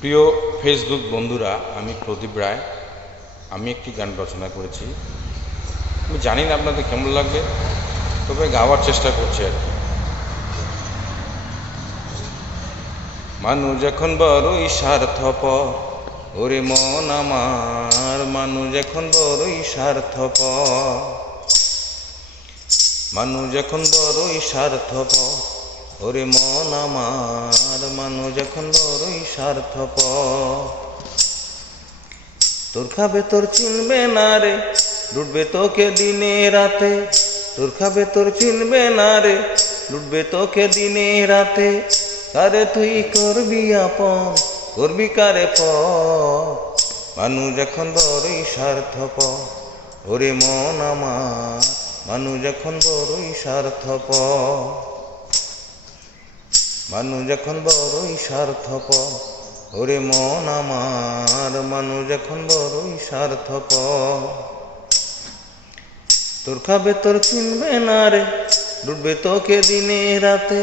প্রিয় ফেসবুক বন্ধুরা, আমি প্রদীপ রায়। আমি একটি গান রচনা করেছি। আমি জানি না আপনাদের কেমন লাগবে, তবে গাওয়ার চেষ্টা করছি আর কি। মানুষ এখন বড়ই স্বার্থপ, ওরে মন আমার, মানুষ এখন বড়ই স্বার্থপ। মানুষ এখন বড়ই স্বার্থপ ওরে মন আমার মানুষ এখন বড়ই স্বার্থপ তোর খাবে তোর চিনবে না রে, লুটবে তোকে দিনে রাতে। তোর খাবে তোর চিনবে না রে, লুটবে তোকে দিনে রাতে। কারে তুই করবি আপন, করবি কারে প মানুষ এখন বড়ই স্বার্থপ ওরে মন আমার। মানুষ এখন বড়ই স্বার্থপ মানুষ এখন বড়ই স্বার্থপ ওরে মন আমার মানুষ এখন বড়ই স্বার্থপ তোর খাবে তোর চিনবে না রে, লুটবে তোকে দিনে রাতে।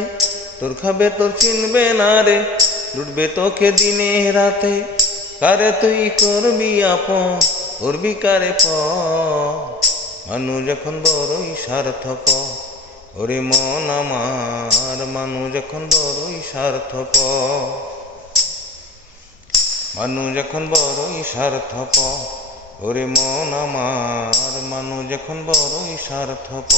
তোর খাবে তোর চিনবে না রে, লুটবে তোকে দিনে রাতে। কারে তুই করবি আপন, করবি কারে প মানুষ এখন বড়ই স্বার্থপ ওরে মন আমার মানুষ এখন বড়ই স্বার্থপ মানুষ এখন বড়ই স্বার্থপ ওরে মন আমার মানুষ এখন বড়ই স্বার্থপ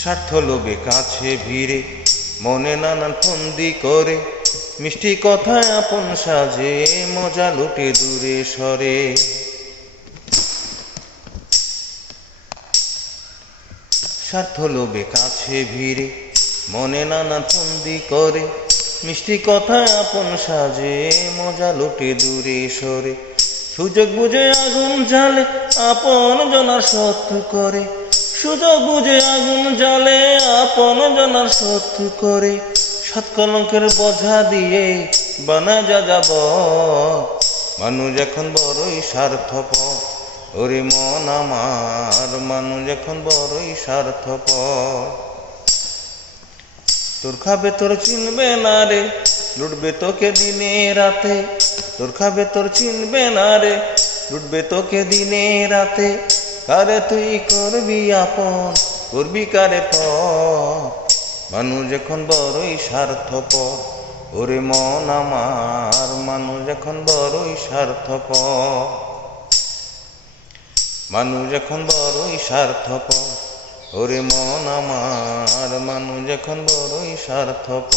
স্বার্থ লোভে কাছে ভিড়ে, মনে নানান ফন্দি করে। মিষ্টি কথায় আপন সাজে, মজা লুটে দূরে সরে। স্বার্থ লোভে কাছে ভিড়ে, মনে নানা ফন্দি করে। মিষ্টি কথায় আপন সাজে, মজা লুটে দূরে সরে। সুযোগ বুঝে আগুন জ্বালে, আপন জনার শত্রু করে। সুযোগ বুঝে আগুন জ্বালে, আপন জনার শত্রু করে। সাত কলঙ্কের বোঝা দিয়ে বানা যা যাব। মানুষ এখন বড়ই স্বার্থপ ওরে মন আমার, মানুষ এখন বড়ই স্বার্থপ তোর খাবে তোর চিনবে না রে, লুটবে তোকে দিনে রাতে। তোর খাবে তোর চিনবে না রে, লুটবে তোকে দিনে রাতে। কারে তুই করবি আপন, করবি কারে প মানুষ এখন বড়ই স্বার্থপ ওরে মন আমার, মানুষ এখন বড়ই স্বার্থপ মানুষ এখন বড়ই স্বার্থপ ওরে মন আমার, মানুষ এখন বড়ই স্বার্থপ